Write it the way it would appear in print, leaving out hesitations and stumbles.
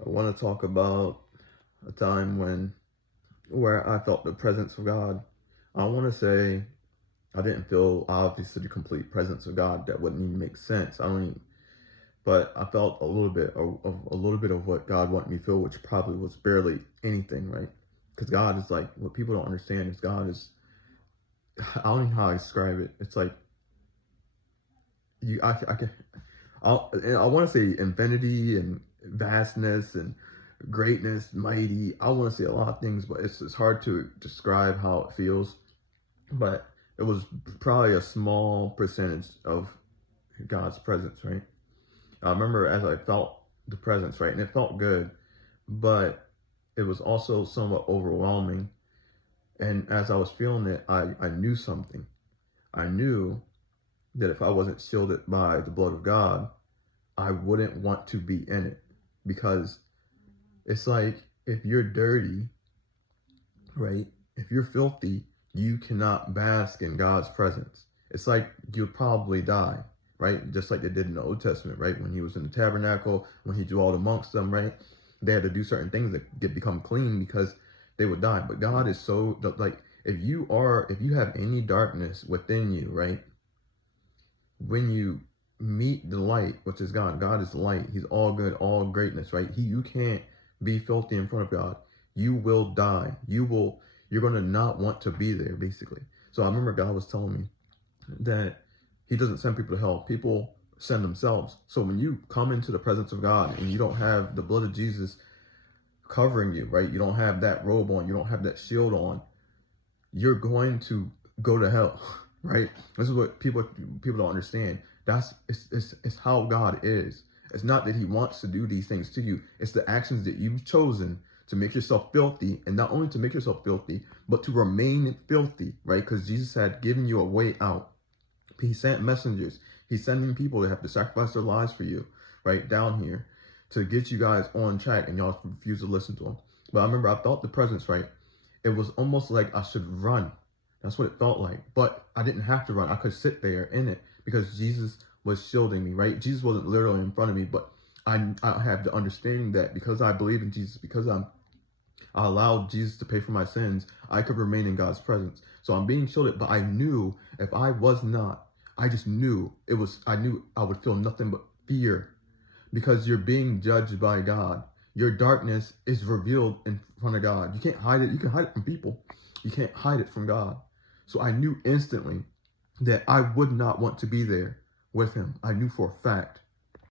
I want to talk about a time where I felt the presence of God. I want to say I didn't feel obviously the complete presence of God. That wouldn't even make sense. I don't even, but I felt a little bit of what God wanted me to feel, which probably was barely anything, right? Because God is like, what people don't understand is God is, I don't know how I describe it. It's like I can I want to say infinity and vastness and greatness, mighty. I want to say a lot of things, but it's hard to describe how it feels. But it was probably a small percentage of God's presence, right? I remember as I felt the presence, right, and it felt good, but it was also somewhat overwhelming. And as I was feeling it, I knew something. I knew that if I wasn't shielded by the blood of God, I wouldn't want to be in it, because it's like if you're dirty, right? If you're filthy, you cannot bask in God's presence. It's like you'll probably die, right? Just like they did in the Old Testament, right? When he was in the tabernacle, when he drew all amongst them, right? They had to do certain things that become clean because they would die. But God is so like if you have any darkness within you, right? When you meet the light, which is God. God is light. He's all good, all greatness, right? You can't be filthy in front of God. You will die. You're gonna not want to be there, basically. So I remember God was telling me that he doesn't send people to hell. People send themselves. So when you come into the presence of God and you don't have the blood of Jesus covering you, right? You don't have that robe on, you don't have that shield on, you're going to go to hell, right? This is what people don't understand. It's how God is. It's not that he wants to do these things to you. It's the actions that you've chosen to make yourself filthy, and not only to make yourself filthy, but to remain filthy, right? Because Jesus had given you a way out. He sent messengers. He's sending people that have to sacrifice their lives for you, right, down here, to get you guys on track, and y'all refuse to listen to him. But I remember I felt the presence, right? It was almost like I should run. That's what it felt like. But I didn't have to run. I could sit there in it because Jesus was shielding me, right? Jesus wasn't literally in front of me, but I have the understanding that because I believe in Jesus, because I allowed Jesus to pay for my sins, I could remain in God's presence. So I'm being shielded, but I knew if I was not, I just knew I knew I would feel nothing but fear, because you're being judged by God. Your darkness is revealed in front of God. You can't hide it. You can hide it from people. You can't hide it from God. So I knew instantly that I would not want to be there with him. I knew for a fact.